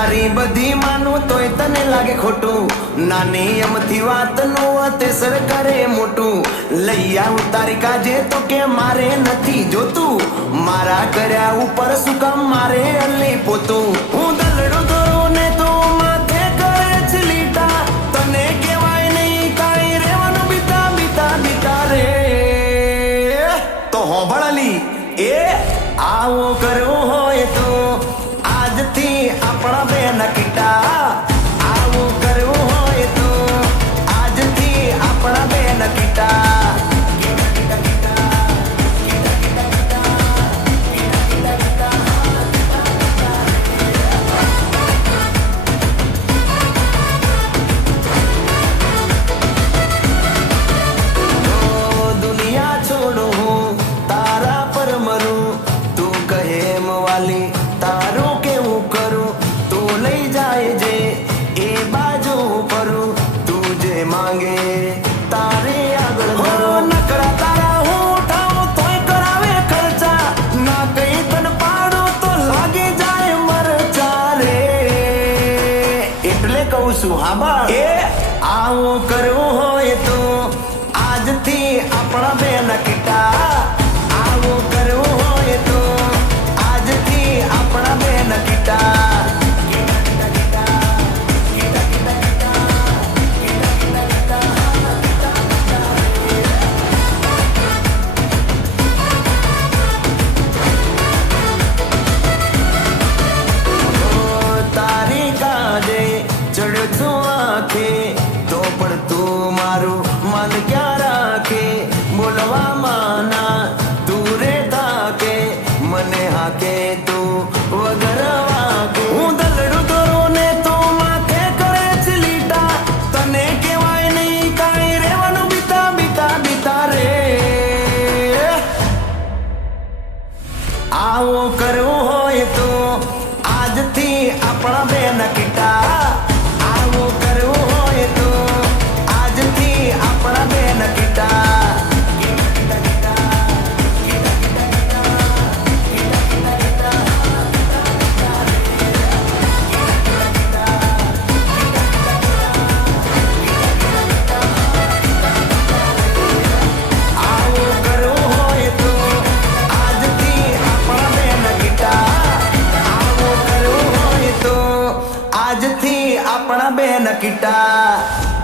તારી બધી માનું તોય તને લાગે ખોટું નાની એમથી વાતનું અતેસર કરે મોટું લઈ આવું તારી કાજે તો કે મારે નથી જોતું મારા કર્યા ઉપર શું કામ મારે અલ્લી પોતું હું દલડો દોરું ને તો માથે કરે છે લીટા તને કહેવાય નહીં કાંઈ રહેવાનું બીતા બીતા બીતા રે તો હોંભળલી એ આવો કરવું હોય તો આજથી આપણા બેન કીટા આવો કરવું હોય તો આજથી આપણા બેન કીટા તારું કેવું કરું તું લઈ જાય જે એ બાજુ પરું તું જે માંગે તારે આગળ નકરા તારા હું ઉઠાવું તોય કરાવે ખર્ચા ના કઈ તન પાડું તો લાગે જાય મરચા રે એટલે કહું છું હા બા એ આવું કરવું હોય તો આજથી આપણા બેન કીટા આવું કરવું હોય તો આપણા બેન કીટા તારી કાજે ચડતો આંખે તો પણ તું મારું મન ક્યાં રાખે બોલવામાં ના તું રે તાકે મને હાકે વગર વાગે હું દલડું દોરું ને તો માથે કરે છે લીટા તને કહેવાય નહીં કાંઈ રહેવાનું બીતા બીતા બીતા રે આવો કરવું હોય તો આજથી આપણા બેન કીટા આવો કરવું હોય તો આજથી આપણા બેન કીટા આજથી આપણા બેન કીટા